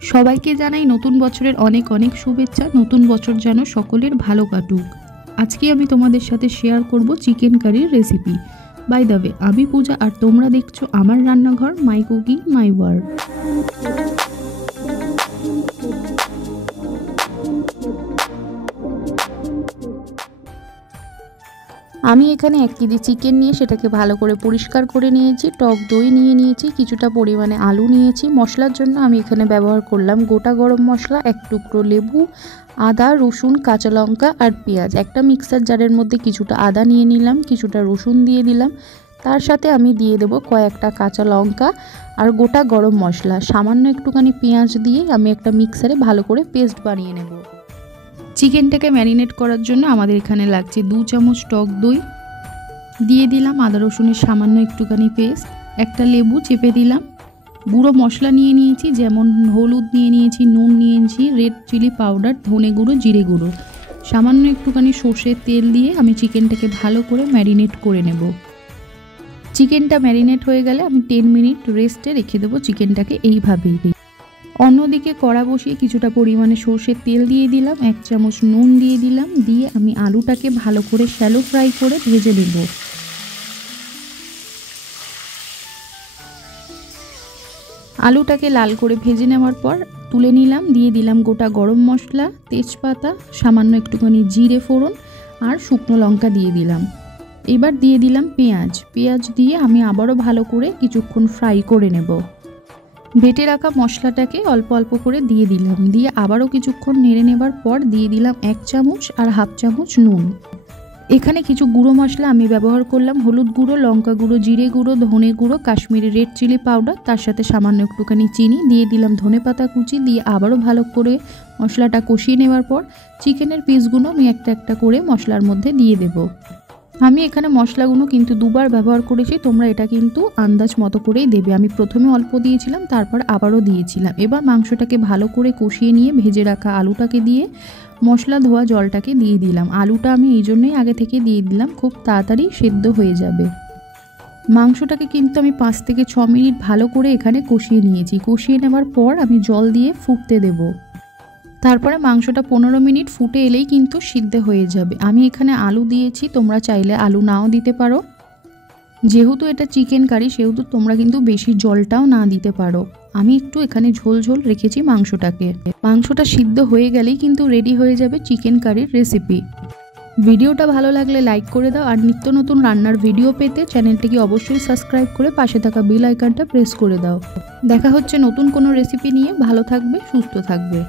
সবাইকে জানাই নতুন বছরের অনেক অনেক শুভেচ্ছা। নতুন বছর যেন সকলের ভালো কাটুক। আজকে আমি তোমাদের সাথে শেয়ার করব চিকেন কারির রেসিপি। বাই দ্য ওয়ে, আমি পূজা আর তোমরা দেখছো আমার রান্নাঘর, মাই কুকিং মাই ওয়ার্ল্ড। আমি এখানে 1 কেজি চিকেন নিয়ে সেটাকে ভালো করে পরিষ্কার করে নিয়েছি। টক দই নিয়ে নিয়েছি, কিছুটা পরিমাণে আলু নিয়েছি। মশলার জন্য আমি এখানে ব্যবহার করলাম গোটা গরম মশলা, 1 টুকরো লেবু, আদা, রসুন, কাঁচা লঙ্কা আর পেঁয়াজ। একটা মিক্সার জারের মধ্যে কিছুটা আদা নিয়ে নিলাম, কিছুটা রসুন দিয়ে দিলাম। তার সাথে আমি দিয়ে দেবো কয়েকটা কাঁচা লঙ্কা আর গোটা গরম মশলা। সামান্য একটুখানি পেঁয়াজ দিয়ে আমি একটা মিক্সারে ভালো করে পেস্ট বানিয়ে নেব। চিকেনটাকে ম্যারিনেট করার জন্য আমাদের এখানে লাগছে 2 চামচ টক দই, দিয়ে দিলাম আদা রসুনের সামান্য একটুখানি পেস্ট, একটা লেবু চেপে দিলাম। গুঁড়ো মশলা নিয়ে নিয়েছি, যেমন হলুদ নিয়ে নিয়েছি, নুন নিয়েছি, রেড চিলি পাউডার, ধনে গুঁড়ো, জিরে গুঁড়ো। সামান্য একটুখানি সর্ষের তেল দিয়ে আমি চিকেনটাকে ভালো করে ম্যারিনেট করে নেব। চিকেনটা ম্যারিনেট হয়ে গেলে আমি 10 মিনিট রেস্টে রেখে দেবো চিকেনটাকে এইভাবেই। অন্যদিকে কড়া বসিয়ে কিছুটা পরিমাণে সর্ষের তেল দিয়ে দিলাম, 1 চামচ নুন দিয়ে দিলাম, দিয়ে আমি আলুটাকে ভালো করে শ্যালো ফ্রাই করে ভেজে নেব। আলুটাকে লাল করে ভেজে নেওয়ার পর তুলে নিলাম, দিয়ে দিলাম গোটা গরম মশলা, তেজপাতা, সামান্য একটুখানি জিরে ফোড়ন আর শুকনো লঙ্কা দিয়ে দিলাম। এবার দিয়ে দিলাম পেঁয়াজ দিয়ে আমি আবারও ভালো করে কিছুক্ষণ ফ্রাই করে নেব। বেটে রাখা মশলাটাকে অল্প অল্প করে দিয়ে দিলাম, দিয়ে আবারও কিছুক্ষণ নেড়ে নেবার পর দিয়ে দিলাম 1 চামচ আর 1/2 চামচ নুন। এখানে কিছু গুঁড়ো মশলা আমি ব্যবহার করলাম, হলুদ গুঁড়ো, লঙ্কা গুঁড়ো, জিরে গুঁড়ো, ধনে গুঁড়ো, কাশ্মীরি রেড চিলি পাউডার, তার সাথে সামান্য একটুখানি চিনি দিয়ে দিলাম, ধনেপাতা কুচি দিয়ে আবারও ভালো করে মশলাটা কষিয়ে নেওয়ার পর চিকেনের পিসগুলো আমি একটা একটা করে মশলার মধ্যে দিয়ে দেব। আমি এখানে মশলাগুলো কিন্তু 2 বার ব্যবহার করেছি, তোমরা এটা কিন্তু আন্দাজ মতো করেই দেবে। আমি প্রথমে অল্প দিয়েছিলাম, তারপর আবারও দিয়েছিলাম। এবার মাংসটাকে ভালো করে কষিয়ে নিয়ে ভেজে রাখা আলুটাকে দিয়ে মশলা ধোয়া জলটাকে দিয়ে দিলাম। আলুটা আমি এই জন্যই আগে থেকে দিয়ে দিলাম, খুব তাড়াতাড়ি সেদ্ধ হয়ে যাবে। মাংসটাকে কিন্তু আমি 5 থেকে 6 মিনিট ভালো করে এখানে কষিয়ে নিয়েছি। কষিয়ে নেওয়ার পর আমি জল দিয়ে ফুটতে দেব। তারপরে মাংসটা 15 মিনিট ফুটে এলেই কিন্তু সিদ্ধ হয়ে যাবে। আমি এখানে আলু দিয়েছি, তোমরা চাইলে আলু নাও দিতে পারো। যেহেতু এটা চিকেন কারি সেহেতু তোমরা কিন্তু বেশি জলটাও না দিতে পারো। আমি একটু এখানে ঝোল ঝোল রেখেছি মাংসটাকে। মাংসটা সিদ্ধ হয়ে গেলেই কিন্তু রেডি হয়ে যাবে চিকেন কারির রেসিপি। ভিডিওটা ভালো লাগলে লাইক করে দাও, আর নিত্য নতুন রান্নার ভিডিও পেতে চ্যানেলটিকে অবশ্যই সাবস্ক্রাইব করে পাশে থাকা বেল আইকনটা প্রেস করে দাও। দেখা হচ্ছে নতুন কোনো রেসিপি নিয়ে। ভালো থাকবে, সুস্থ থাকবে।